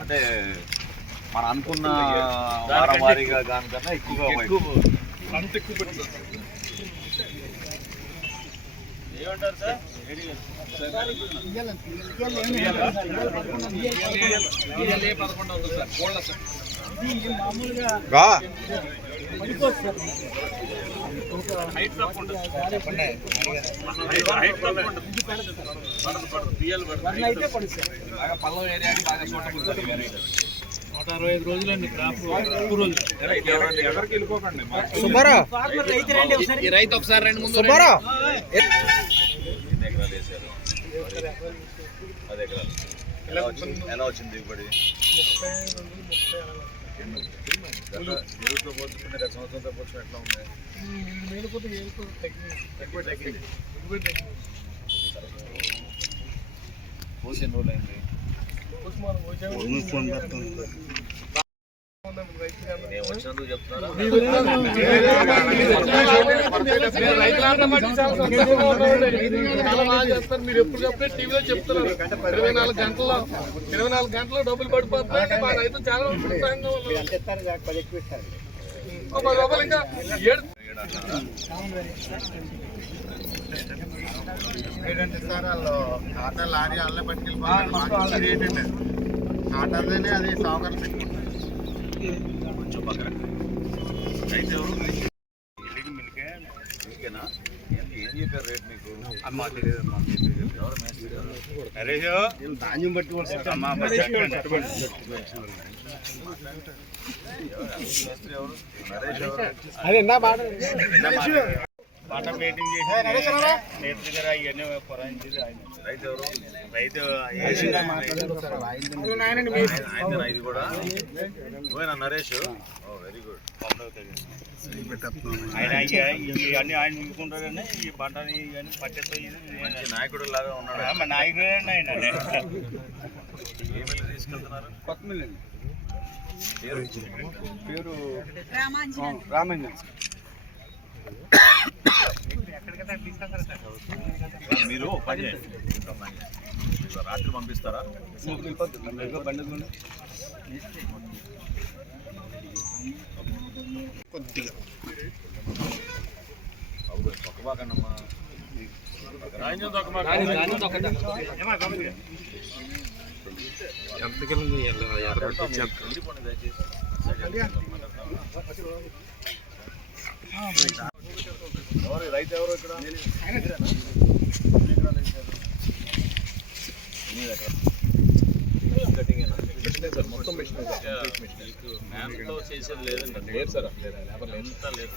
అంటే మనం అనుకున్న వారం వారీగా దానికన్నా ఎక్కువగా నూట అరవై ఐదు రోజులు అండి క్రాప్ రోజులు ఈ రైతు ఒకసారి రెండు ముందు ఎన్ని ఎకరాలు. వేశారు పది ఎకరాలు. ఎలా వచ్చింది? ఎలా వచ్చింది దిగుబడి? ఎన్ని? గత ఎరువుతో పోల్చుకుంటే గత సంవత్సరంతో పోల్చుకుంటే ఎట్లా ఉంది ఎక్కువ తగ్గింది పోసి ఎన్ని రోజులు అయింది నేను వచ్చినందుకు చెప్తున్నారా? చాలా బాగా చేస్తారు. మీరు ఎప్పుడు చెప్పినా టీవీలో చెప్తున్నారు. ఇరవై నాలుగు గంటల్లో ఇరవై నాలుగు గంటల్లో డబ్బులు పడిపోతున్నాయి. మా రైతు చాలా ఉత్సాహంగా ఉన్నారు. ఒక పది రూపాయలు ఇంకా ఏడు. ఏంటంటే సార్ వాళ్ళు ఆటో లారీ వాళ్ళే పట్టుకెళ్ళిపోతారు మాకు రేట్ అండి ఆటోలోనే అది సౌకర్యం పెట్టుకుంటారు కొంచెం పక్కన రైతు ఎవరు మీకేనా ఏం ఏం చెప్పారు రేట్ మీకు ఎవరు మేస్త్రి గారు? ధాన్యం పట్టుకుంటారు మేస్త్రి ఎవరు నరేష్ ఎవరు పాట పెయింటింగ్ చేసి నేత దగ్గర ఇవన్నీ పురాయించేది ఆయన. రైతు ఎవరు? రైతు ఆయన కూడా. నువ్వేనా నరేష్. ఓ వెరీ గుడ్ ఆయన ఇవన్నీ ఆయన చూసుకుంటారని ఈ పంటని ఇవన్నీ పట్టేతో ఇది మంచి నాయకుడు లాగా ఉన్నాడు మా నాయకుడే ఆయన. తీసుకెళ్తున్నారు? కొత్త మిల్ అండి. పేరు? పేరు రామాంజనం రామంజన్ మీరు పని చేయండి. రాత్రి పంపిస్తారా? కొద్దిగా. అవును తొక్కబాకండమ్మా వెళ్ళిపోండి దయచేసి రైతు ఎవరు ఇక్కడ? మొత్తం చేసేది లేదండి. లేదు సార్ లేదు. ఎంత లేదు.